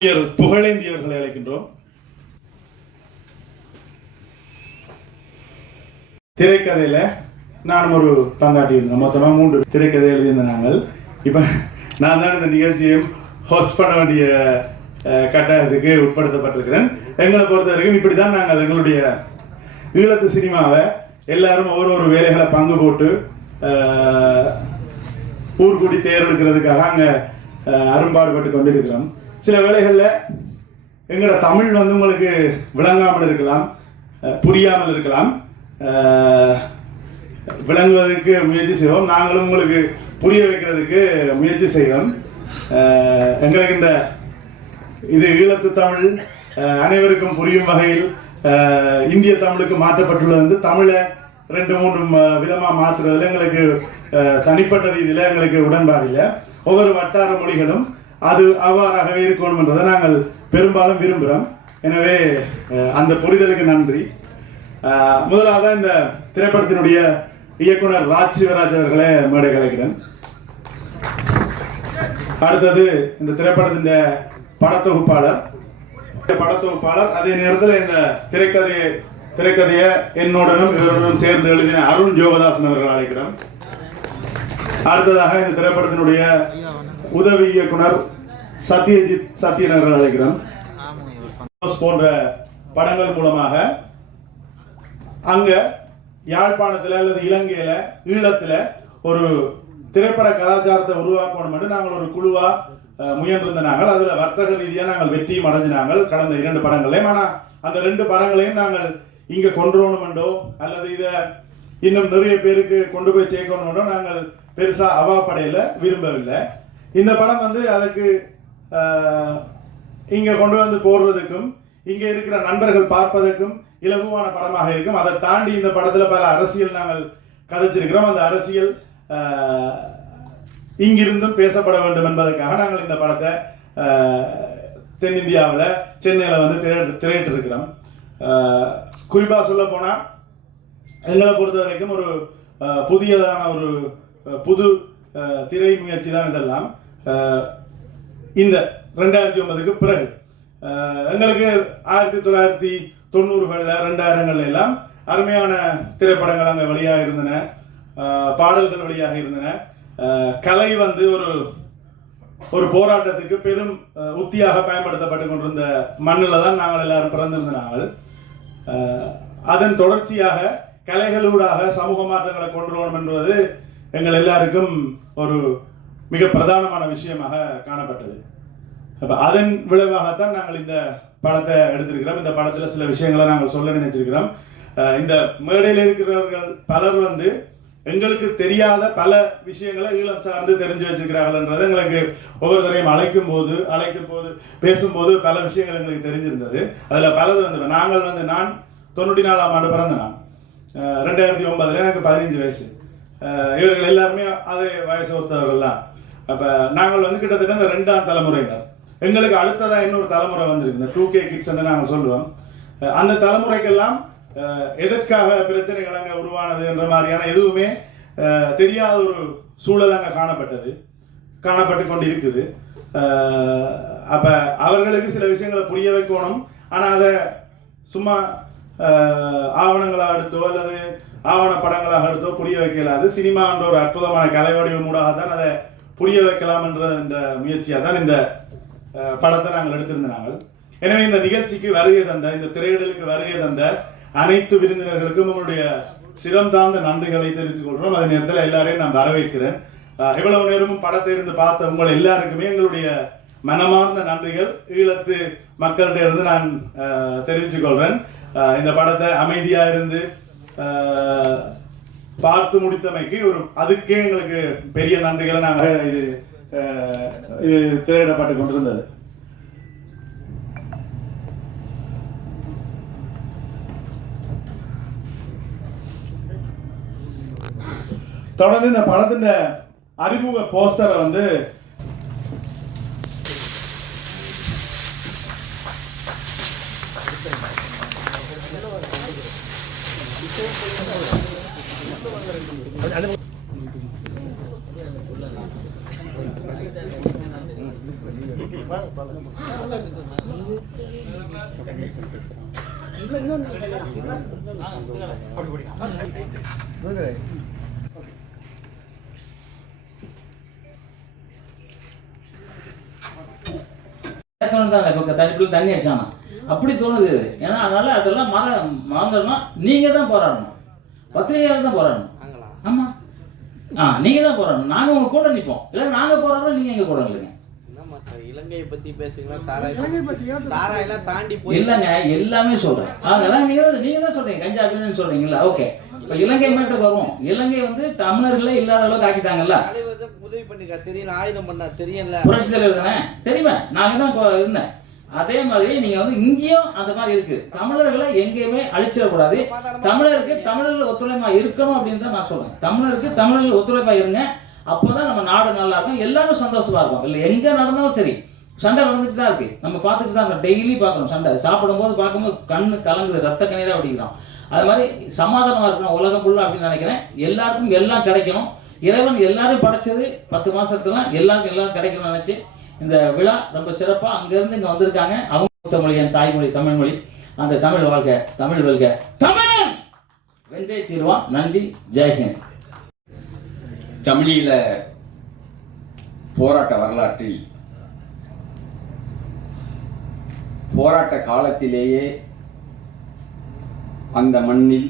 கவிஞர் புகழேந்தி அவர்களை அழைக்கின்றோம். திரைக்கதையில நானும் ஒரு பங்காட்டி இருந்தேன். மொத்தமா மூன்று திரைக்கதை எழுதியிருந்த நாங்கள். இப்ப நான் தான் இந்த நிகழ்ச்சியை ஹோஸ்ட் பண்ண வேண்டிய அஹ், கட்டாயத்துக்கு உட்படுத்தப்பட்டிருக்கிறேன். எங்களை பொறுத்த வரைக்கும் இப்படிதான் நாங்கள் எங்களுடைய ஈழத்து சினிமாவை எல்லாரும் ஒரு ஒரு வேலைகளை பங்கு போட்டு அஹ், ஊர்கூடி தேர் எடுக்கிறதுக்காக அஹ், அரும்பாடுபட்டு கொண்டிருக்கிறோம். சில வேளைகளில் எங்களோட தமிழ் வந்து உங்களுக்கு விளங்காமல் இருக்கலாம் புரியாமல் இருக்கலாம். விளங்குவதற்கு முயற்சி செய்வோம். நாங்களும் உங்களுக்கு புரிய வைக்கிறதுக்கு முயற்சி செய்கிறோம். எங்களுக்கு இந்த இது ஈழத்து தமிழ் அனைவருக்கும் புரியும் வகையில் இந்திய தமிழுக்கு மாற்றப்பட்டுள்ளது வந்து தமிழை ரெண்டு மூன்று விதமாக மாற்றுறதுல எங்களுக்கு தனிப்பட்ட ரீதியில் எங்களுக்கு உடன்பாடு இல்லை. ஒவ்வொரு வட்டார மொழிகளும் அது அவ்வாறாகவே இருக்கணும்ன்றதை நாங்கள் பெரும்பாலும் விரும்புகிறோம். எனவே அந்த புரிதலுக்கு நன்றி. முதலாக இந்த திரைப்படத்தினுடைய இயக்குனர் ராஜ் சிவராஜ் அவர்களை மேடை கலைக்கிறேன். அடுத்தது இந்த திரைப்படத்தின் படத்தொகுப்பாளர். இந்த படத்தொகுப்பாளர் அதே நேரத்தில் இந்த திரைக்கதையை திரைக்கதையை என்னுடனும் இவருடனும் சேர்ந்து எழுதின அருண் ஜோகதாசன் அவர்கள் அழைக்கிறோம். அடுத்ததாக இந்த திரைப்படத்தினுடைய உதவி இயக்குனர் சத்யஜித் சத்யன் அவர்கள் அழைக்கிறோம். போன்ற படங்கள் மூலமாக அங்க யாழ்ப்பாணத்துல அல்லது இலங்கையில ஈழத்துல ஒரு திரைப்பட கலாச்சாரத்தை உருவாக்கணும் என்று நாங்கள் ஒரு குழுவா முயன்றிருந்த நாங்கள். அதுல வர்த்தக ரீதியா நாங்கள் வெற்றியும் அடைஞ்சினாங்கள் கடந்த இரண்டு படங்களையும். ஆனா அந்த ரெண்டு படங்களையும் நாங்கள் இங்க கொண்டு வரணுமெண்டோ அல்லது இத இன்னும் நிறைய பேருக்கு கொண்டு போய் சேர்க்கணுமெண்டோ நாங்கள் பெருசா படையில் விரும்பவில்லை. இந்த படம் வந்து அதுக்கு அஹ், இங்க கொண்டு வந்து போடுறதுக்கும் இங்க இருக்கிற நண்பர்கள் பார்ப்பதற்கும் இலகுவான படமாக இருக்கும். அதை தாண்டி இந்த படத்துல பல அரசியல் நாங்கள் கதைச்சிருக்கிறோம். அந்த அரசியல் ஆஹ், இங்கிருந்தும் பேசப்பட வேண்டும் என்பதற்காக நாங்கள் இந்த படத்தை ஆஹ், தென்னிந்தியாவில் சென்னையில் வந்து திரையிட்டு திரையிட்டு இருக்கிறோம் குறிப்பாக சொல்ல போனால் எங்களை பொறுத்த வரைக்கும் ஒரு புதியதான ஒரு புது திரை முயற்சி தான் இதெல்லாம். இந்த ரெண்டாயிரத்தி ஒன்பதுக்கு பிறகு. எங்களுக்கு ஆயிரத்தி தொள்ளாயிரத்தி தொண்ணூறுகளில் ரெண்டாயிரங்கள்ல எல்லாம் அருமையான திரைப்படங்கள் அங்கே வழியாக இருந்தன. பாடல்கள் வழியாக இருந்தன. கலை வந்து ஒரு ஒரு போராட்டத்துக்கு பெரும் உத்தியாக பயன்படுத்தப்பட்டு கொண்டிருந்த மண்ணில் தான் நாங்கள் எல்லாரும் பிறந்திருந்த நாங்கள் அதன் தொடர்ச்சியாக கலைகளூடாக சமூக மாற்றங்களை கொண்டு வரணும் என்பது எங்கள் எல்லாருக்கும் ஒரு மிக பிரதானமான விஷயமாக காணப்பட்டது. அப்போ அதன் விளைவாகத்தான் நாங்கள் இந்த படத்தை எடுத்திருக்கிறோம். இந்த படத்தில் சில விஷயங்களை நாங்கள் சொல்ல நினைச்சிருக்கிறோம். இந்த மேடையில் இருக்கிறவர்கள் பலர் வந்து எங்களுக்கு தெரியாத பல விஷயங்களை ஈழம் சார்ந்து தெரிஞ்சு வச்சிருக்கிறார்கள்ன்றது எங்களுக்கு ஒவ்வொருத்தரையும் அழைக்கும் போது அழைக்கும் போது பேசும்போது பல விஷயங்கள் எங்களுக்கு தெரிஞ்சிருந்தது. அதில் பலது வந்து நாங்கள் வந்து நான் தொண்ணூற்றி நாலாம் ஆண்டு பிறந்த நான் ரெண்டாயிரத்தி ஒன்பதுல எனக்கு பதினஞ்சு வயசு. இவர்கள் எல்லாருமே அதே வயசு ஒருத்தவர்கள் தான் அப்போ நாங்கள் வந்து கிட்டத்தட்ட இந்த ரெண்டாம் தலைமுறையினர். எங்களுக்கு அடுத்ததாக இன்னொரு தலைமுறை வந்திருக்கு. இந்த டூ கே கிட்ஸ்ன்னு நாங்கள் சொல்லுவோம். அந்த தலைமுறைக்கெல்லாம் எதற்காக பிரச்சனைகள் அங்கே உருவானது என்ற மாதிரியான எதுவுமே தெரியாத ஒரு சூழல் அங்கே காணப்பட்டது காணப்பட்டு கொண்டு இருக்குது அப்போ அவர்களுக்கு சில விஷயங்களை புரிய வைக்கணும். ஆனால் அதை சும்மா ஆவணங்களாக எடுத்தோ அல்லது ஆவண படங்களாக எடுத்தோ புரிய வைக்கலாது சினிமா என்ற ஒரு அற்புதமான கலை வடிவமூடாக தான் அதை புரிய வைக்கலாம் என்ற என்ற முயற்சியாக தான் இந்த படத்தை நாங்கள் எடுத்திருந்த நாங்கள் எனவே இந்த நிகழ்ச்சிக்கு வருகை தந்த இந்த திரையிடலுக்கு வருகை தந்த அனைத்து விருந்தினர்களுக்கும் உங்களுடைய சிரம் தாழ்ந்த நன்றிகளை தெரிவித்துக் கொள்கிறோம். அதே நேரத்தில் எல்லாரையும் நான் வரவேற்கிறேன். இவ்வளவு நேரமும் படத்தை இருந்து பார்த்த உங்கள் எல்லாருக்குமே எங்களுடைய மனமார்ந்த நன்றிகள். ஈழத்து மக்கள்கிட்ட இருந்து நான் தெரிவித்துக் கொள்றேன் இந்த படத்தை அமைதியா இருந்து பார்த்து முடித்தமைக்கு ஒரு அதுக்கே எங்களுக்கு பெரிய நன்றிகளை நாங்கள் இது இது திரையிடப்பட்டு கொண்டிருந்தது. தொடர்ந்து இந்த படத்தின் அறிமுக போஸ்டரை வந்து தான் தண்ணி அடிச்சானா? அப்படி தோணுது. ஏன்னா அதனால அதெல்லாம் மர மறந்துடணும். நீங்க தான் போராடணும். பத்திரிகையாளர் தான் போராடணும் ஆமா. ஆ நீங்க தான் போராடணும் நாங்க உங்க கூட நிப்போம். இல்ல நாங்க போராடுறோம் நீங்க எங்க கூட இல்லைங்க? இலங்கையை பத்தி பேசுங்களா சாராய் எல்லாம் தாண்டி போய் இல்லைங்க எல்லாமே சொல்றேன். அதான் நீங்க தான் நீங்க தான் சொல்றீங்க. கஞ்சா அப்படின்னு சொல்றீங்கல்ல? ஓகே. இப்போ இலங்கை மேட்டுக்கு வருவோம். இலங்கை வந்து தமிழர்களே இல்லாத அளவுக்கு ஆக்கிட்டாங்கல்ல? உதவி பண்ணிருக்காரு. தெரியல ஆயுதம் பண்ணார். தெரியல. புரட்சி தலைவர் தானே? தெரியுமா? நாங்க தான் இருந்தேன். அதே மாதிரி நீங்க வந்து இங்கேயும் அந்த மாதிரி இருக்கு. தமிழர்களை எங்கேயுமே அழிச்சிடக்கூடாது. தமிழருக்கு தமிழர்கள் ஒத்துழைப்பா இருக்கணும் அப்படின்னு தான் நான் சொல்றேன். தமிழருக்கு தமிழர்கள் ஒத்துழைப்பா இருங்க. அப்போதான் நம்ம நாடு நல்லா இருக்கும். எல்லாமே சந்தோஷமா இருக்கும். இல்லை எங்க நடந்தாலும் சரி சண்டை நடந்துட்டு தான் இருக்கு. நம்ம பார்த்துட்டு தான் டெய்லி பார்க்குறோம் சண்டை. சாப்பிடும்போது பார்க்கும்போது கண்ணு கலங்குது ரத்த கண்ணீரா வடிக்கிறோம் அது மாதிரி சமாதானமா இருக்கணும். உலகம் ஃபுல்லா அப்படின்னு நினைக்கிறேன். எல்லாருக்கும் எல்லாம் கிடைக்கணும். இறைவன் எல்லாரும் படைச்சது பத்து மாசத்துல எல்லாருக்கும் எல்லாம் கிடைக்கணும்னு நினைச்சு இந்த விழா ரொம்ப சிறப்பாக அங்கேருந்து இங்கே வந்திருக்காங்க. அவங்க தமிழ் என் தாய்மொழி தமிழ் மொழி. அந்த தமிழ் வாழ்க தமிழ் வெல்க. தமிழன்! வென்றே தீர்வா. நன்றி. ஜெய்ஹிந்த் தமிழில் போராட்ட வரலாற்றில் போராட்ட காலத்திலேயே அந்த மண்ணில்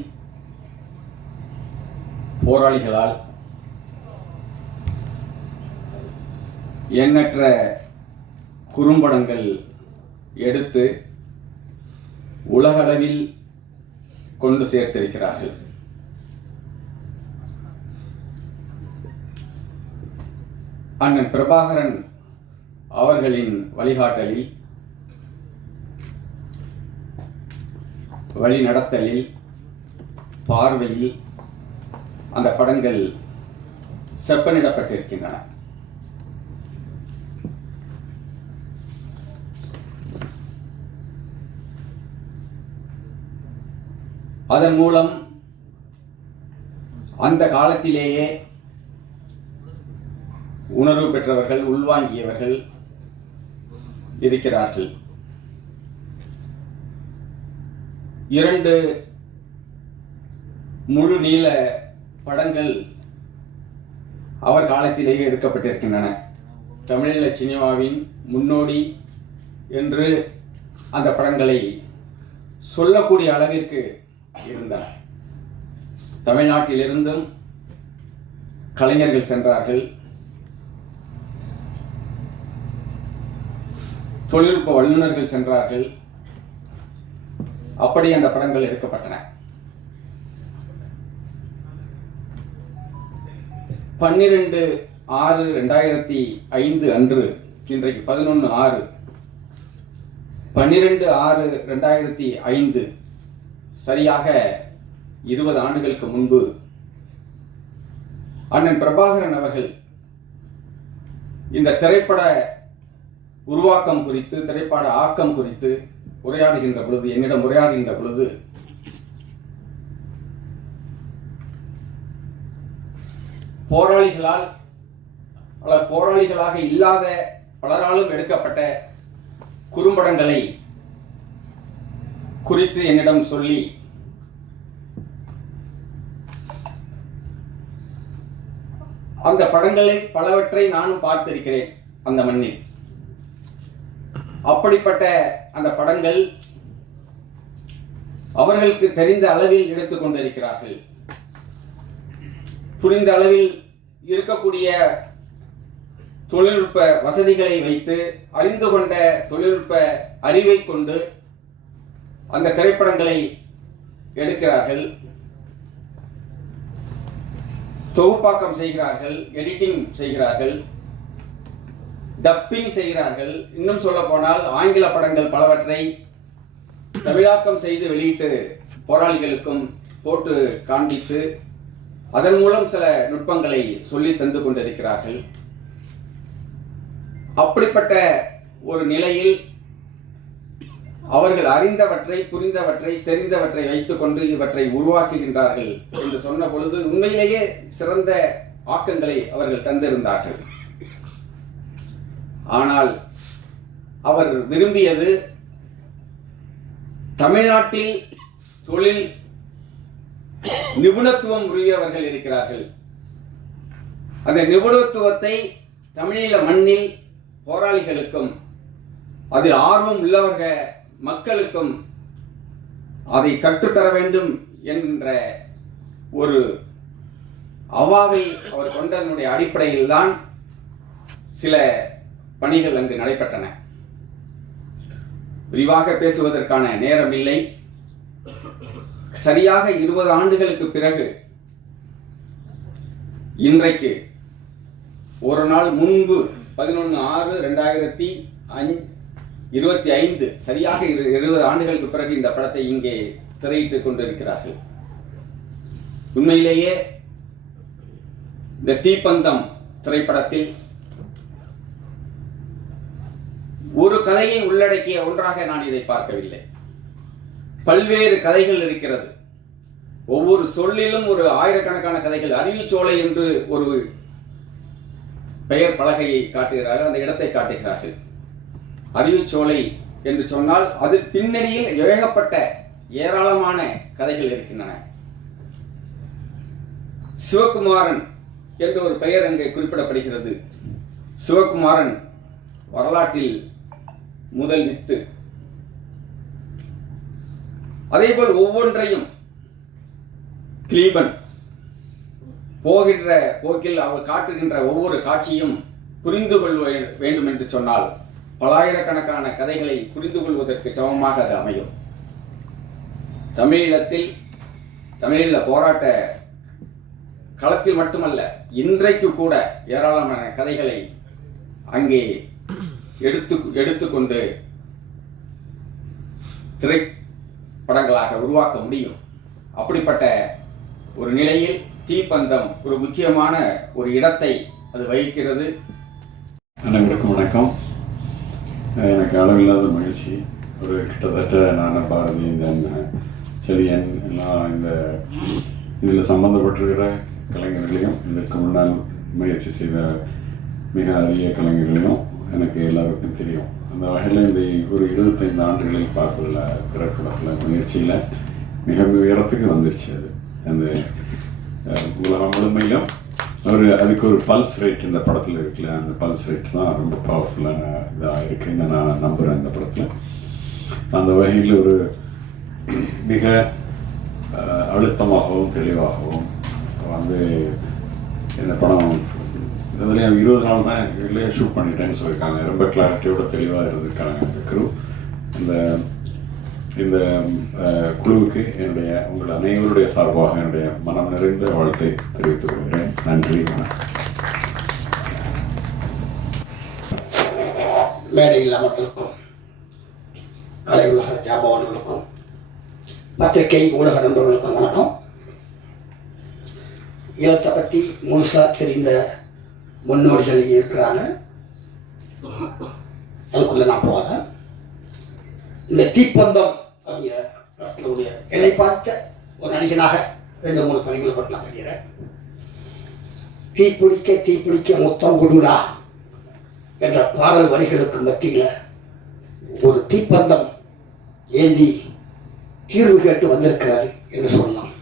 போராளிகளால் எண்ணற்ற குறும்படங்கள் எடுத்து உலகளவில் கொண்டு சேர்த்திருக்கிறார்கள். அண்ணன் பிரபாகரன் அவர்களின் வழிகாட்டலில் வழிநடத்தலில் பார்வையில் அந்த படங்கள் செப்பனிடப்பட்டிருக்கின்றன. அதன் மூலம் அந்த காலத்திலேயே உணர்வு பெற்றவர்கள் உள்வாங்கியவர்கள் இருக்கிறார்கள். இரண்டு முழு நீள படங்கள் அவர் காலத்திலேயே எடுக்கப்பட்டிருக்கின்றன. தமிழீழ சினிமாவின் முன்னோடி என்று அந்த படங்களை சொல்லக்கூடிய அளவிற்கு இருந்தார். தமிழ்நாட்டிலிருந்தும் கலைஞர்கள் சென்றார்கள். தொழில்நுட்ப வல்லுநர்கள் சென்றார்கள். அப்படி அந்த படங்கள் எடுக்கப்பட்டன. பன்னிரண்டு ஆறு ரெண்டாயிரத்தி ஐந்து அன்று இன்றைக்கு பதினொன்று ஆறு பன்னிரண்டு ஆறு ரெண்டாயிரத்தி ஐந்து சரியாக இருபது ஆண்டுகளுக்கு முன்பு அண்ணன் பிரபாகரன் அவர்கள் இந்த திரைப்பட உருவாக்கம் குறித்து திரைப்பட ஆக்கம் குறித்து உரையாடுகின்ற பொழுது என்னிடம் உரையாடுகின்ற பொழுது போராளிகளால் பல போராளிகளாக இல்லாத பலராலும் எடுக்கப்பட்ட குறும்படங்களை குறித்து என்னிடம் சொல்லி அந்த படங்களை பலவற்றை நானும் பார்த்திருக்கிறேன் அந்த மண்ணில். அப்படிப்பட்ட அந்த படங்கள் அவர்களுக்கு தெரிந்த அளவில் எடுத்துக் கொண்டிருக்கிறார்கள். புரிந்த அளவில் இருக்கக்கூடிய தொழில்நுட்ப வசதிகளை வைத்து அறிந்து கொண்ட தொழில்நுட்ப அறிவை கொண்டு அந்த திரைப்படங்களை எடுக்கிறார்கள். தொகுப்பாக்கம் செய்கிறார்கள் எடிட்டிங் செய்கிறார்கள் டப்பிங் செய்கிறார்கள் இன்னும் சொல்ல போனால் ஆங்கில படங்கள் பலவற்றை தமிழாக்கம் செய்து வெளியிட்டு போராளிகளுக்கும் போட்டு காண்பித்து அதன் மூலம் சில நுட்பங்களை சொல்லி தந்து கொண்டிருக்கிறார்கள். அப்படிப்பட்ட ஒரு நிலையில் அவர்கள் அறிந்தவற்றை புரிந்தவற்றை தெரிந்தவற்றை வைத்துக்கொண்டு இவற்றை உருவாக்குகின்றார்கள் என்று சொன்ன பொழுது உண்மையிலேயே சிறந்த ஆக்கங்களை அவர்கள் தந்திருந்தார்கள். ஆனால் அவர் விரும்பியது தமிழ்நாட்டில் தொழில் நிபுணத்துவம் உரியவர்கள் இருக்கிறார்கள். அந்த நிபுணத்துவத்தை தமிழீழ மண்ணில் போராளிகளுக்கும் அதில் ஆர்வம் உள்ளவர்கள் மக்களுக்கும் அதை கற்றுத்தர வேண்டும் என்ற ஒரு அவாவை அவர் கொண்டதனுடைய அடிப்படையில் தான் சில பணிகள் அங்கு நடைபெற்றன. விரிவாக பேசுவதற்கான நேரம் இல்லை. சரியாக இருபது ஆண்டுகளுக்கு பிறகு இன்றைக்கு ஒரு நாள் முன்பு பதினொன்று ஆறு ரெண்டாயிரத்தி இருபத்தி ஐந்து சரியாக இரு- இருபது ஆண்டுகளுக்கு பிறகு இந்த படத்தை இங்கே திரையிட்டுக் கொண்டிருக்கிறார்கள். உண்மையிலேயே இந்த தீப்பந்தம் திரைப்படத்தில் ஒரு கதையை உள்ளடக்கிய ஒன்றாக நான் இதை பார்க்கவில்லை. பல்வேறு கதைகள் இருக்கிறது. ஒவ்வொரு சொல்லிலும் ஒரு ஆயிரக்கணக்கான கதைகள் அறிவுச்சோலை என்று ஒரு பெயர் பலகையை காட்டுகிறார்கள் அந்த இடத்தை காட்டுகிறார்கள். அறிவுச்சோலை என்று சொன்னால் அது பின்னணியில் ஏகப்பட்ட ஏராளமான கதைகள் இருக்கின்றன. சிவகுமாரன் என்ற ஒரு பெயர் அங்கே குறிப்பிடப்படுகிறது. சிவகுமாரன் வரலாற்றில் முதல் வித்து. அதேபோல் ஒவ்வொன்றையும் கிளீபன் போகின்ற போக்கில் அவர் காட்டுகின்ற ஒவ்வொரு காட்சியும் புரிந்து கொள்ள வேண்டும் என்று சொன்னால் பலாயிரக்கணக்கான கதைகளை புரிந்து கொள்வதற்கு சமமாக அது அமையும். தமிழீழத்தில் தமிழீழ போராட்ட களத்தில் மட்டுமல்ல இன்றைக்கு கூட ஏராளமான கதைகளை அங்கே எடுத்து எடுத்துக்கொண்டு திரைப்படங்களாக உருவாக்க முடியும். அப்படிப்பட்ட ஒரு நிலையில் தீப்பந்தம் ஒரு முக்கியமான ஒரு இடத்தை அது வகிக்கிறது. அனைவருக்கும் வணக்கம். எனக்கு அளவில்லாத மகிழ்ச்சி. ஒரு கிட்டத்தட்ட நான பாரதி இந்த செடியன் எல்லாம் இந்த இதில் சம்மந்தப்பட்டிருக்கிற கலைஞர்களையும் இதற்கு முன்னால் முயற்சி செய்த மிக அரிய கலைஞர்களையும் எனக்கு எல்லாருக்கும் தெரியும். அந்த வகையில் இந்த ஒரு இருபத்தைந்து ஆண்டுகளில் பார்க்குள்ள திரைப்படத்தில் முயற்சியில் மிக உயரத்துக்கு வந்துருச்சு அது. அந்த அஹ், உலகம் முழுமையிலும் அவர் அதுக்கு ஒரு பல்ஸ் ரேட் இந்த படத்தில் இருக்குல்ல அந்த பல்ஸ் ரேட் தான் ரொம்ப பவர்ஃபுல்லான இதாக இருக்குன்னு நான் நம்புகிறேன் இந்த படத்தில். அந்த வகையில் ஒரு மிக அழுத்தமாகவும் தெளிவாகவும் வந்து இந்த படம் இதுலேயும் இருபது நாள் தான் இதுலேயே ஷூட் பண்ணிட்டேன்னு சொல்லியிருக்காங்க. ரொம்ப கிளாரிட்டியோட தெளிவாக இருந்திருக்காங்க அந்த க்ரூ இந்த இந்த குழுவுக்கு என்னுடைய உங்கள் அனைவருடைய சார்பாக என்னுடைய மனம் நிறைந்த வாழ்த்தை தெரிவித்துக் கொள்கிறேன். நன்றி வணக்கம். மேடையில் அமர்ந்திருக்கும் கலை உலக ஜாபவான்களுக்கும் பத்திரிகை ஊடக நண்பர்களுக்கும் வணக்கம். ஈழத்தை பற்றி முழுசாக தெரிந்த முன்னோடிகள் இங்கே இருக்கிறாங்க. அதுக்குள்ளே நான் போகிறேன் இந்த தீப்பந்தம் அப்படிங்கிற படத்தினுடைய என்னை பார்த்த ஒரு நடிகனாக ரெண்டு மூணு பதிவுகள் பற்றி நான் பண்ணிடுறேன் தீப்பிடிக்க தீப்பிடிக்க முத்தம் கொடுடா என்ற பாடல் வரிகளுக்கு மத்தியில் ஒரு தீப்பந்தம் ஏந்தி தீர்வு கேட்டு வந்திருக்கிறது என்று சொல்லலாம்.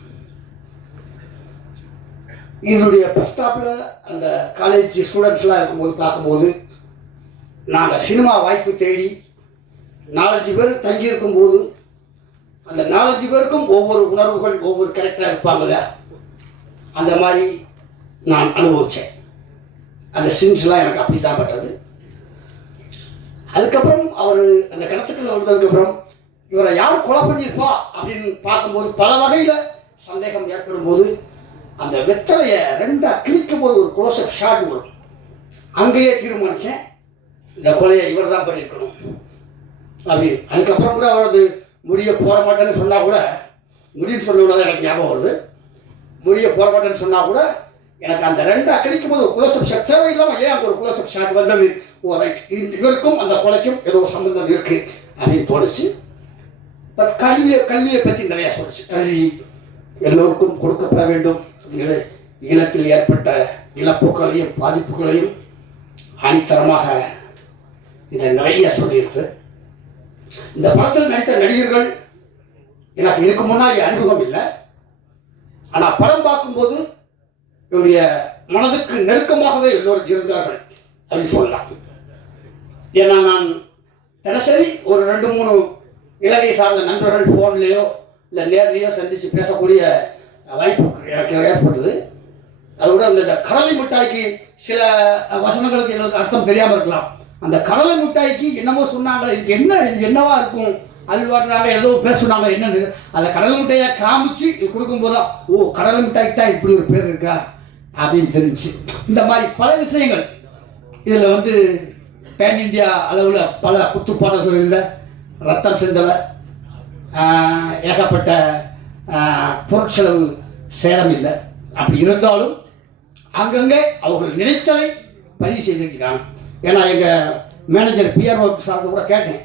இதனுடைய பஸ் ஸ்டாப்பில் அந்த காலேஜ் ஸ்டூடெண்ட்ஸ்லாம் இருக்கும்போது பார்க்கும்போது நாங்கள் சினிமா வாய்ப்பு தேடி நாலஞ்சு பேர் தங்கியிருக்கும் போது அந்த நாலஞ்சு பேருக்கும் ஒவ்வொரு உணர்வுகள் ஒவ்வொரு கேரக்டராக இருப்பாங்கல்ல? அந்த மாதிரி நான் அனுபவித்தேன் அந்த சீன்ஸ்லாம் எனக்கு அப்படி தான் பட்டது. அதுக்கப்புறம் அவர் அந்த கிணத்துக்குள்ள வந்ததுக்கப்புறம் இவரை யார் கொலை பண்ணியிருப்பா? அப்படின்னு பார்க்கும்போது பல வகையில் சந்தேகம் ஏற்படும் போது அந்த வெத்தலையை ரெண்டாக கிழிக்கும் போது ஒரு க்ளோஸ்அப் ஷாட் வரும். அங்கேயே தீர்மானித்தேன் இந்த கொலையை இவர் தான் பண்ணியிருக்கணும். அப்படின்னு. அதுக்கப்புறம் கூட அவரது முடிய போட மாட்டேன்னு சொன்னால் கூட முடின்னு சொன்ன தான் எனக்கு ஞாபகம் வருது. முடிய போட மாட்டேன்னு சொன்னால் கூட எனக்கு அந்த ரெண்டு அக்கடிக்கும் போது ஒரு குலசப் ஷாட் தேவையில்லாமல் ஏன் அங்கே ஒரு குலசப் ஷாட் வந்தது ஓ ரைட். இவருக்கும் அந்த கொலைக்கும் ஏதோ சம்பந்தம் இருக்குது அப்படின்னு தோணுச்சு. பட் கல்வியை கல்வியை பற்றி நிறையா சொல்லிச்சு. கல்வி எல்லோருக்கும் கொடுக்கப்பட வேண்டும். அப்படிங்கிற ஈழத்தில் ஏற்பட்ட இழப்புகளையும் பாதிப்புகளையும் ஆணித்தரமாக இதில் நிறைய சொல்லியிருக்கு. இந்த படத்தில் நடித்த நடிகர்கள் எனக்கு இதுக்கு முன்னாடி அறிமுகம் இல்லை. ஆனால் படம் பார்க்கும்போது இவருடைய மனதுக்கு நெருக்கமாகவே எல்லோரும் இருந்தார்கள் அப்படின்னு சொல்லலாம். ஏன்னா நான் தினசரி ஒரு ரெண்டு மூணு இலங்கை சார்ந்த நண்பர்கள் ஃபோன்லேயோ இல்லை நேர்லேயோ சந்தித்து பேசக்கூடிய வாய்ப்பு எனக்கு ஏற்பட்டது. அதோட இந்த கடலை மிட்டாய்க்கு சில வசனங்களுக்கு எங்களுக்கு அர்த்தம் தெரியாமல் இருக்கலாம். அந்த கடலை மிட்டாய்க்கு என்னமோ சொன்னாங்களே இதுக்கு என்ன இது என்னவா இருக்கும்? அல்வாடுறாங்க ஏதோ பேர் சொன்னாங்க என்னன்னு. அந்த கடலை மிட்டாயை காமிச்சு இது கொடுக்கும்போது ஓ கடலை மிட்டாய்க்கு தான் இப்படி ஒரு பேர் இருக்கா? அப்படின்னு தெரிஞ்சு. இந்த மாதிரி பல விஷயங்கள். இதில் வந்து பேன் இந்தியா அளவில் பல குத்துப்பாடல்கள் இல்லை ரத்தம் சிந்தலை ஏகப்பட்ட பொருட்செலவு சேரம் இல்லை. அப்படி இருந்தாலும் அங்கங்கே அவர்கள் நினைத்ததை பதிவு செய்திருக்கிறாங்க. ஏன்னா எங்கள் மேனேஜர் பிஆர்ஓ சார் கூட கேட்டேன்.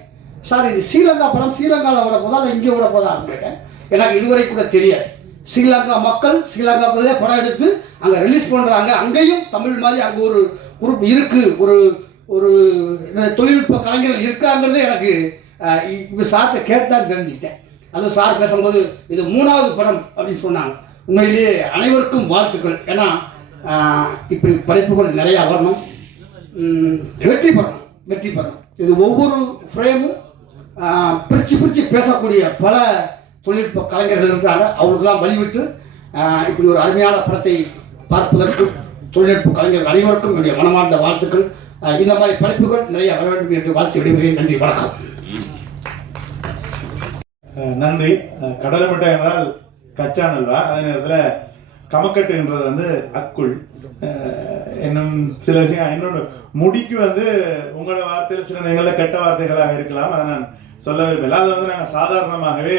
சார் இது ஸ்ரீலங்கா படம் ஸ்ரீலங்காவில் விட போதா இல்லை இங்கே விட போதா? அப்படின்னு கேட்டேன். எனக்கு இதுவரை கூட தெரியாது. ஸ்ரீலங்கா மக்கள் ஸ்ரீலங்காக்குள்ளே படம் எடுத்து அங்கே ரிலீஸ் பண்ணுறாங்க அங்கேயும் தமிழ் மாதிரி அங்கே ஒரு குரூப் இருக்குது ஒரு ஒரு தொழில்நுட்ப கலைஞர்கள் இருக்காங்கிறது எனக்கு இப்போ சார்கிட்ட கேட்டு தான் தெரிஞ்சுக்கிட்டேன். அதுவும் சார் பேசும்போது இது மூணாவது படம் அப்படின்னு சொன்னாங்க. உண்மையிலேயே அனைவருக்கும் வாழ்த்துக்கள். ஏன்னா இப்படி படைப்புகள் நிறையா வரணும். வெற்றி பெறணும் வெற்றி பெறணும். இது ஒவ்வொரு ஃப்ரேமும் பிரித்து பிரித்து பேசக்கூடிய பல தொழில்நுட்ப கலைஞர்கள் இருக்கிறாங்க. அவங்களுக்கெல்லாம் வழிவிட்டு இப்படி ஒரு அருமையான படத்தை பார்ப்பதற்கு தொழில்நுட்ப கலைஞர்கள் அனைவருக்கும் என்னுடைய மனமார்ந்த வாழ்த்துக்கள். இந்த மாதிரி படைப்புகள் நிறைய வர வேண்டும் என்று வாழ்த்து விடுகிறேன் நன்றி வணக்கம். நன்றி. கடலை மிட்டாய் என்றால் கச்சா நல்வா அதே நேரத்தில் கமக்கட்டுன்றது வந்து அக்குள். இன்னும் சில விஷயம் இன்னொன்று முடிக்கு வந்து உங்களோட வார்த்தையில் சில நேரங்களில் கெட்ட வார்த்தைகளாக இருக்கலாம். அதை நான் சொல்ல விரும்பல அதை வந்து நாங்கள் சாதாரணமாகவே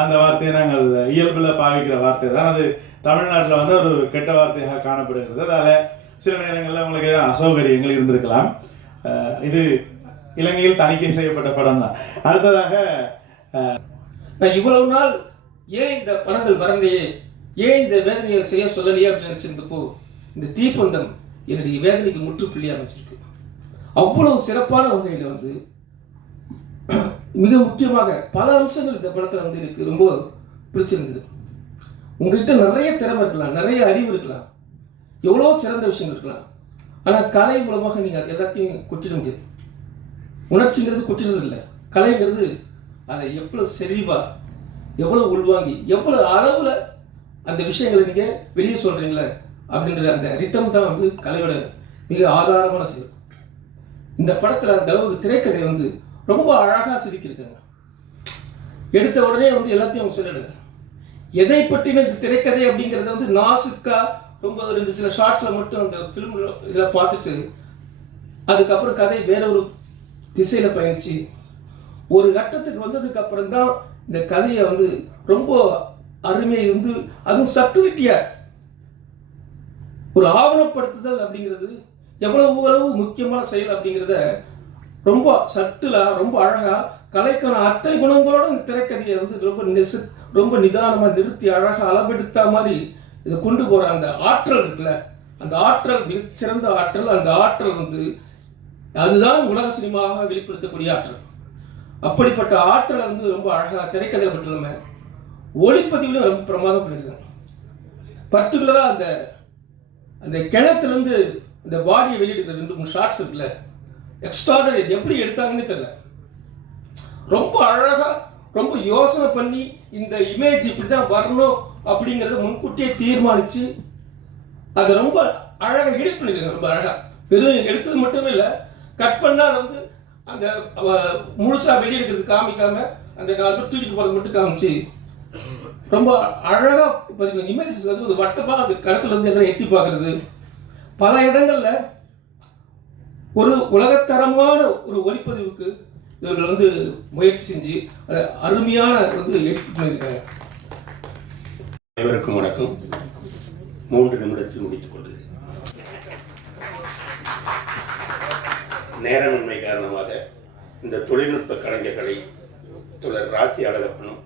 அந்த வார்த்தையை நாங்கள் இயல்பில் பாவிக்கிற வார்த்தை தான். அது தமிழ்நாட்டில் வந்து ஒரு கெட்ட வார்த்தையாக காணப்படுகிறது. அதால் சில நேரங்களில் உங்களுக்கு அசௌகரியங்கள் இருந்திருக்கலாம். இது இலங்கையில் தணிக்கை செய்யப்பட்ட படம் தான். அடுத்ததாக நான் இவ்வளவு நாள் ஏன் இந்த படங்கள் வரலையே? ஏன் இந்த வேதனையை செய்ய சொல்லலையே அப்படின்னு நினைச்சிருந்தப்போ இந்த தீப்பந்தம் என்னுடைய வேதனைக்கு முற்றுப்புள்ளி அமைச்சிருக்கு. அவ்வளவு சிறப்பான வகையில் வந்து மிக முக்கியமாக பல அம்சங்கள் இந்த படத்தில் வந்து எனக்கு ரொம்ப பிடிச்சிருந்தது. உங்ககிட்ட நிறைய திறமை இருக்கலாம் நிறைய அறிவு இருக்கலாம் எவ்வளோ சிறந்த விஷயங்கள் இருக்கலாம். ஆனால் கலை மூலமாக நீங்கள் அது எல்லாத்தையும் கொட்டிட முடியாது. உணர்ச்சிங்கிறது கொட்டிடுறது இல்லை. கலைங்கிறது அதை எவ்வளோ செறிவாக எவ்வளோ உள்வாங்கி எவ்வளோ அளவில் அந்த விஷயங்களை நீங்கள் வெளியே சொல்கிறீங்களே அப்படின்ற அந்த ரித்தம் தான் வந்து கலையோட மிக ஆதாரமான செயல் இந்த படத்துல அந்த அளவுக்கு திரைக்கதை வந்து ரொம்ப அழகா சிரிக்கிருக்காங்க. எடுத்த உடனே வந்து எல்லாத்தையும் அவங்க சொல்லிடுங்க. எதை பற்றின இந்த திரைக்கதை அப்படிங்கிறத வந்து நாசுக்கா ரொம்ப ரெண்டு சில ஷார்ட்ஸ்ல மட்டும் அந்த பிலிம் இதில் பார்த்துட்டு அதுக்கப்புறம் கதை வேற ஒரு திசையில பயணிச்சு ஒரு கட்டத்துக்கு வந்ததுக்கு அப்புறம் தான் இந்த கதையை வந்து ரொம்ப அருமையை வந்து அதுவும் சப்டிலிட்டியா ஒரு ஆவணப்படுத்துதல் அப்படிங்கிறது எவ்வளவு அளவு முக்கியமான செயல் அப்படிங்கிறத ரொம்ப சட்டிலா ரொம்ப அழகா கலைக்கான அத்தனை குணங்களோட இந்த திரைக்கதையை வந்து ரொம்ப நெசு ரொம்ப நிதானமா நிறுத்தி அழகா அளவெடுத்த மாதிரி இதை கொண்டு போற அந்த ஆற்றல் இருக்குல்ல அந்த ஆற்றல் மிகச்சிறந்த ஆற்றல் அந்த ஆற்றல் வந்து அதுதான் உலக சினிமாவாக வெளிப்படுத்தக்கூடிய ஆற்றல். அப்படிப்பட்ட ஆற்றலை வந்து ரொம்ப அழகா திரைக்கதை மட்டும் ஒளிப்பதிவுலையும் ரொம்ப பிரமாதம் பண்ணியிருக்காங்க. பர்டிகுலரா அந்த அந்த கிணத்துலேருந்து இந்த பாடியை வெளியிடுற ரெண்டு மூணு ஷார்ட்ஸ் இருக்குல்ல எக்ஸ்ட்ராடனரி எப்படி எடுத்தாங்கன்னு தெரியல. ரொம்ப அழகாக ரொம்ப யோசனை பண்ணி இந்த இமேஜ் இப்படி தான் வரணும் அப்படிங்கிறத முன்கூட்டியே தீர்மானிச்சு அது ரொம்ப அழகாக எடிட் பண்ணிருக்காங்க ரொம்ப அழகாக வெறும் எடுத்தது மட்டும் இல்லை கட் பண்ணால் அதை வந்து அந்த முழுசாக வெளியெடுக்கிறது காமிக்காமல் அந்த நாலு பேர் தூக்கிட்டு போகிறது மட்டும் காமிச்சு ரொம்ப அழகா பதிவு. இமேஜஸ் வந்து ஒரு வட்டமா அது கடத்துல இருந்து எங்களை எட்டி பார்க்கறது. பல இடங்கள்ல ஒரு உலகத்தரமான ஒரு ஒளிப்பதிவுக்கு இவர்கள் வந்து முயற்சி செஞ்சு அதை அருமையான வந்து எடிட் பண்ணியிருக்காங்க அனைவருக்கும் வணக்கம். மூன்று நிமிடத்தில் முடித்துக் கொள்கிறேன். நேரமின்மை காரணமாக இந்த தொழில்நுட்ப கலைஞர்களை தொடர் ராசி அழகப்பனும்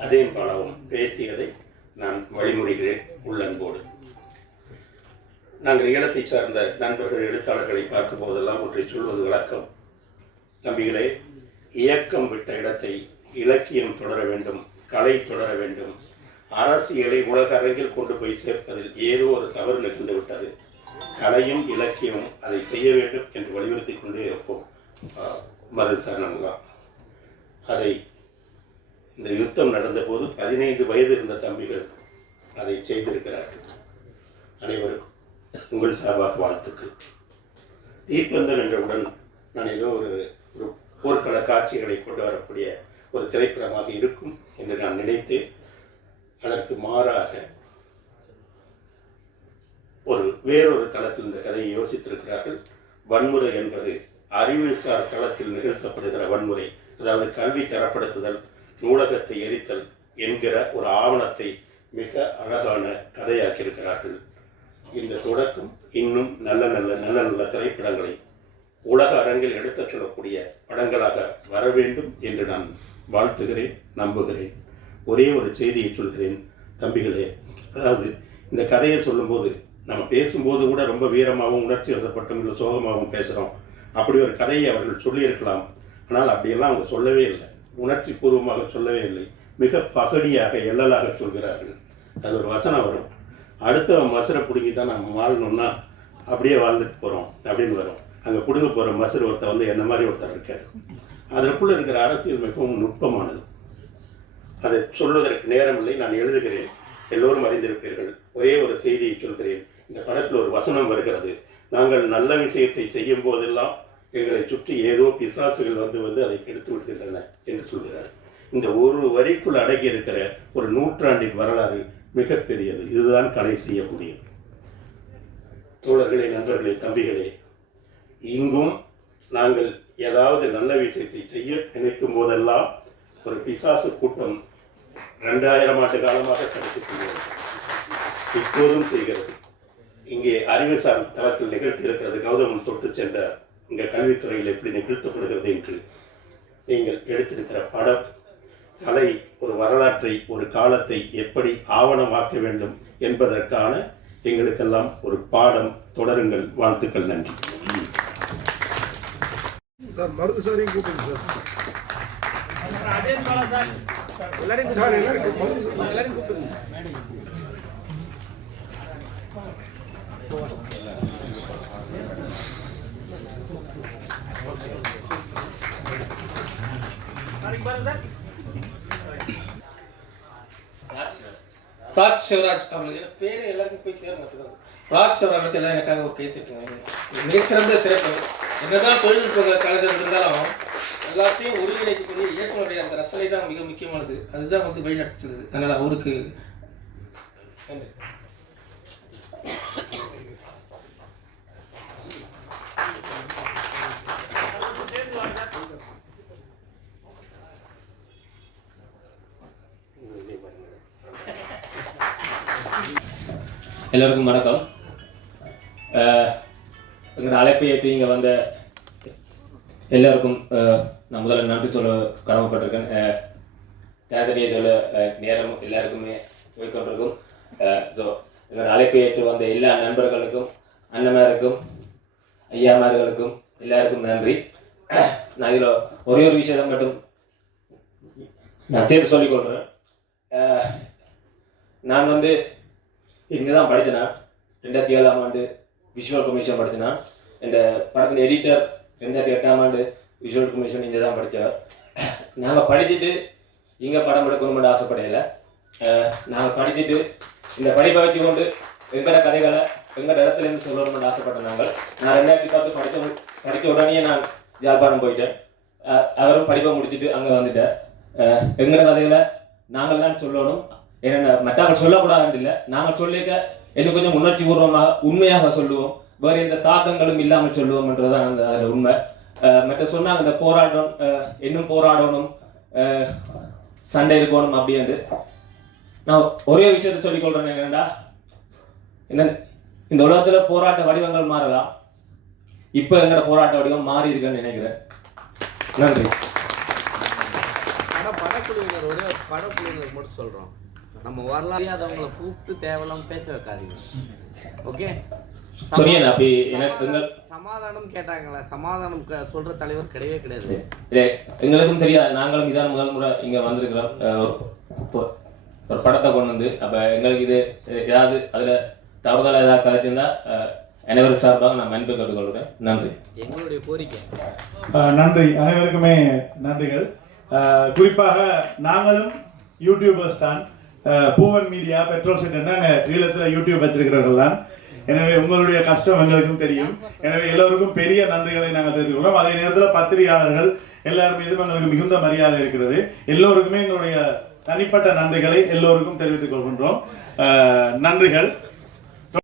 அதே பலவும் பேசியதை நான் வழிமுறைகிறேன் உள்ளன்போடு நாங்கள் ஈழத்தை சார்ந்த நண்பர்கள் எழுத்தாளர்களை பார்க்கும் போதெல்லாம் ஒன்றை சொல்வது வழக்கம். தம்பிகளே இயக்கம் விட்ட இடத்தை இலக்கியம் தொடர வேண்டும் கலை தொடர வேண்டும். அரசியலை உலக அரங்கில் கொண்டு போய் சேர்ப்பதில் ஏதோ ஒரு தவறு நிகழ்ந்து விட்டது. கலையும் இலக்கியமும் அதை செய்ய வேண்டும் என்று வலியுறுத்தி கொண்டே இருப்போம். ஆஹ், மருது அதை இந்த யுத்தம் நடந்தபோது பதினைந்து வயது இருந்த தம்பிகள் அதை செய்திருக்கிறார்கள். அனைவருக்கும் உங்கள் சார்பாக வாழ்த்துக்கள். தீப்பந்தம் என்றவுடன் நான் ஏதோ ஒரு ஒரு போர்க்கள காட்சிகளை கொண்டு வரக்கூடிய ஒரு திரைப்படமாக இருக்கும் என்று நான் நினைத்தேன். அதற்கு மாறாக ஒரு வேறொரு தளத்தில் இந்த கதையை யோசித்திருக்கிறார்கள். வன்முறை என்பது அறிவுசார் தளத்தில் நிகழ்த்தப்படுகிற வன்முறை அதாவது கல்வி தரப்படுத்துதல் நூலகத்தை எரித்தல் என்கிற ஒரு ஆவணத்தை மிக அழகான கதையாக்கியிருக்கிறார்கள். இந்த தொடக்கம் இன்னும் நல்ல நல்ல நல்ல நல்ல திரைப்படங்களை உலக அரங்கில் எடுத்துச் செல்லக்கூடிய படங்களாக வர வேண்டும் என்று நான் வாழ்த்துகிறேன் நம்புகிறேன். ஒரே ஒரு செய்தியை சொல்கிறேன் தம்பிகளே. அதாவது இந்த கதையை சொல்லும்போது நம்ம பேசும்போது கூட ரொம்ப வீரமாகவும் உணர்ச்சி வசப்பட்டும் இல்லை சோகமாகவும் பேசுகிறோம் அப்படி ஒரு கதையை அவர்கள் சொல்லியிருக்கலாம். ஆனால் அப்படியெல்லாம் அவங்க சொல்லவே இல்லை. உணர்ச்சி பூர்வமாக சொல்லவே இல்லை. மிக பகடியாக எல்லலாக சொல்கிறார்கள். அது ஒரு வசனம் வரும். அடுத்தவன் மசரை பிடுங்கி தான் நம்ம வாழணும்னா அப்படியே வாழ்ந்துட்டு போகிறோம் அப்படின்னு வரும். அங்கே பிடுங்க போகிற மசர் ஒருத்தர் வந்து என்ன மாதிரி ஒருத்தர் இருக்கார். அதற்குள்ளே இருக்கிற அரசியல் மிகவும் நுட்பமானது. அதை சொல்வதற்கு நேரமில்லை நான் எழுதுகிறேன். எல்லோரும் அறிந்திருப்பீர்கள். ஒரே ஒரு செய்தியை சொல்கிறேன். இந்த படத்தில் ஒரு வசனம் வருகிறது. நாங்கள் நல்ல விஷயத்தை செய்யும் போதெல்லாம் எங்களை சுற்றி ஏதோ பிசாசுகள் வந்து வந்து அதை கெடுத்து விடுகின்றன என்று சொல்கிறார். இந்த ஒரு வரிக்குள் அடங்கி இருக்கிற ஒரு நூற்றாண்டின் வரலாறு மிகப்பெரியது. இதுதான் கலை செய்யக்கூடியது. தோழர்களே நண்பர்களே தம்பிகளே இங்கும் நாங்கள் ஏதாவது நல்ல விஷயத்தை செய்ய நினைக்கும் போதெல்லாம் ஒரு பிசாசு கூட்டம் ரெண்டாயிரம் ஆண்டு காலமாக தடுத்துக் இப்போதும் செய்கிறது. இங்கே அறிவுசார் தளத்தில் நிகழ்த்தி இருக்கிறது கௌதமன் தொட்டு சென்ற இங்கே கல்வித்துறையில் எப்படி நிகழ்த்தப்படுகிறது என்று நீங்கள் எடுத்திருக்கிற படம் கலை ஒரு வரலாற்றை ஒரு காலத்தை எப்படி ஆவணமாக்க வேண்டும் என்பதற்கான எங்களுக்கெல்லாம் ஒரு பாடம். தொடருங்கள். வாழ்த்துக்கள். நன்றி. சார் மருது கூப்பிடுங்க சார். எல்லாரும் கூப்பிடுங்க. ராஜ் சிவராஜ் அவர்களுக்கு பேரு எல்லாருக்கும் போய் சேர மாட்டேங்குது. ராஜ் சிவராஜ் எல்லாம் எனக்காக ஒரு கை மிகச்சிறந்த திரைப்படம். என்னதான் தொழில்நுட்ப கலைஞர் இருந்தாலும் எல்லாத்தையும் ஒருங்கிணைக்கக்கூடிய இயக்குனருடைய அந்த ரசனை தான் மிக முக்கியமானது. அதுதான் வந்து வழி நடத்துது அதனால அவருக்கு நன்றி. எல்லோருக்கும் வணக்கம். அஹ், எங்கள் அழைப்பை ஏற்று இங்கே வந்த எல்லோருக்கும் நான் முதல்ல நன்றி சொல்ல கடமைப்பட்டிருக்கேன். தேர்தலியை சொல்ல நேரம் எல்லாருக்குமே போய்கொண்டிருக்கும் ஸோ எங்கள் அழைப்பை ஏற்று வந்த எல்லா நண்பர்களுக்கும் அண்ணமாருக்கும் ஐயாமார்களுக்கும் எல்லாருக்கும் நன்றி. நான் இதில் ஒரே ஒரு விஷயத்தை மட்டும் நான் சேர்த்து சொல்லிக்கொள்கிறேன் நான் வந்து இங்கே தான் படித்தேன் ரெண்டாயிரத்தி ஏழாம் ஆண்டு விஷுவல் கமிஷன் படித்தேன் இந்த படத்தின் எடிட்டர் ரெண்டாயிரத்தி எட்டாம் ஆண்டு விஷுவல் கமிஷன் இங்கே தான் படித்தவர் நாங்கள் படிச்சுட்டு இங்கே படம் எடுக்கணும்னு ஆசைப்படையில. நாங்கள் படிச்சுட்டு இந்த படிப்பை வச்சு கொண்டு எங்களோட கதைகளை எங்களோட இடத்துலேருந்து சொல்லணும்னு ஆசைப்பட்டேன் நாங்கள். நான் ரெண்டாயிரத்தி பத்து படித்த படித்த உடனே நான் யாழ்ப்பாணம் போயிட்டேன். அவரும் படிப்பை முடிச்சுட்டு அங்கே வந்துட்டேன் அஹ் எங்களோட கதைகளை நாங்கள் தான் சொல்லணும். ஏன்னா மற்றவர்கள் சொல்லக்கூடாது இல்லை. நாங்கள் சொல்லிக்க இன்னும் கொஞ்சம் உணர்ச்சி பூர்வமாக உண்மையாக சொல்லுவோம். வேறு எந்த தாக்கங்களும் இல்லாமல் சொல்லுவோம்ன்றதுதான் அந்த அதில் உண்மை. மற்ற சொன்னாங்க இந்த போராட்டம் இன்னும் போராடணும் சண்டை இருக்கணும் அப்படின்ட்டு நான் ஒரே விஷயத்த சொல்லிக்கொள்றேன் என்னென்னா இந்த இந்த உலகத்தில் போராட்ட வடிவங்கள் மாறலாம். இப்போ எங்களோட போராட்ட வடிவம் மாறி இருக்குன்னு நினைக்கிறேன். நன்றி. படக்குழுவினரோட படக்குழுவினர் மட்டும் சொல்கிறோம் நம்ம வரலாறு தெரியாதவங்களை கூப்பிட்டு தேவையில்லாம பேச வைக்காதீங்க. ஓகே சமாதானம் கேட்டாங்களே சமாதானம் சொல்ற தலைவர் கிடையவே கிடையாது. எங்களுக்கும் தெரியாது. நாங்களும் இதான் முதல் முறை இங்க வந்திருக்கிறோம். ஒரு படத்தை கொண்டு வந்து. அப்ப எங்களுக்கு இது ஏதாவது அதுல தவறுதலா ஏதாவது கதைச்சிருந்தா அஹ், அனைவரும் சார்பாக நான் மன்னிப்பு கேட்டுக்கொள்கிறேன். நன்றி. எங்களுடைய கோரிக்கை. நன்றி. அனைவருக்குமே நன்றிகள். குறிப்பாக நாங்களும் யூடியூபர்ஸ் தான். பூவன் மீடியா பெட்ரோல் செட் ஈழத்தில் யூடியூப் வச்சிருக்கிறவர்கள் தான் எனவே உங்களுடைய கஷ்டம் எங்களுக்கும் தெரியும். எனவே எல்லோருக்கும் பெரிய நன்றிகளை நாங்கள் தெரிவித்துக்கொள்கிறோம் அதே நேரத்தில் பத்திரிகையாளர்கள் எல்லார் மீதும் எங்களுக்கு மிகுந்த மரியாதை இருக்கிறது. எல்லோருக்குமே எங்களுடைய தனிப்பட்ட நன்றிகளை எல்லோருக்கும் தெரிவித்துக் கொள்கின்றோம். நன்றிகள்.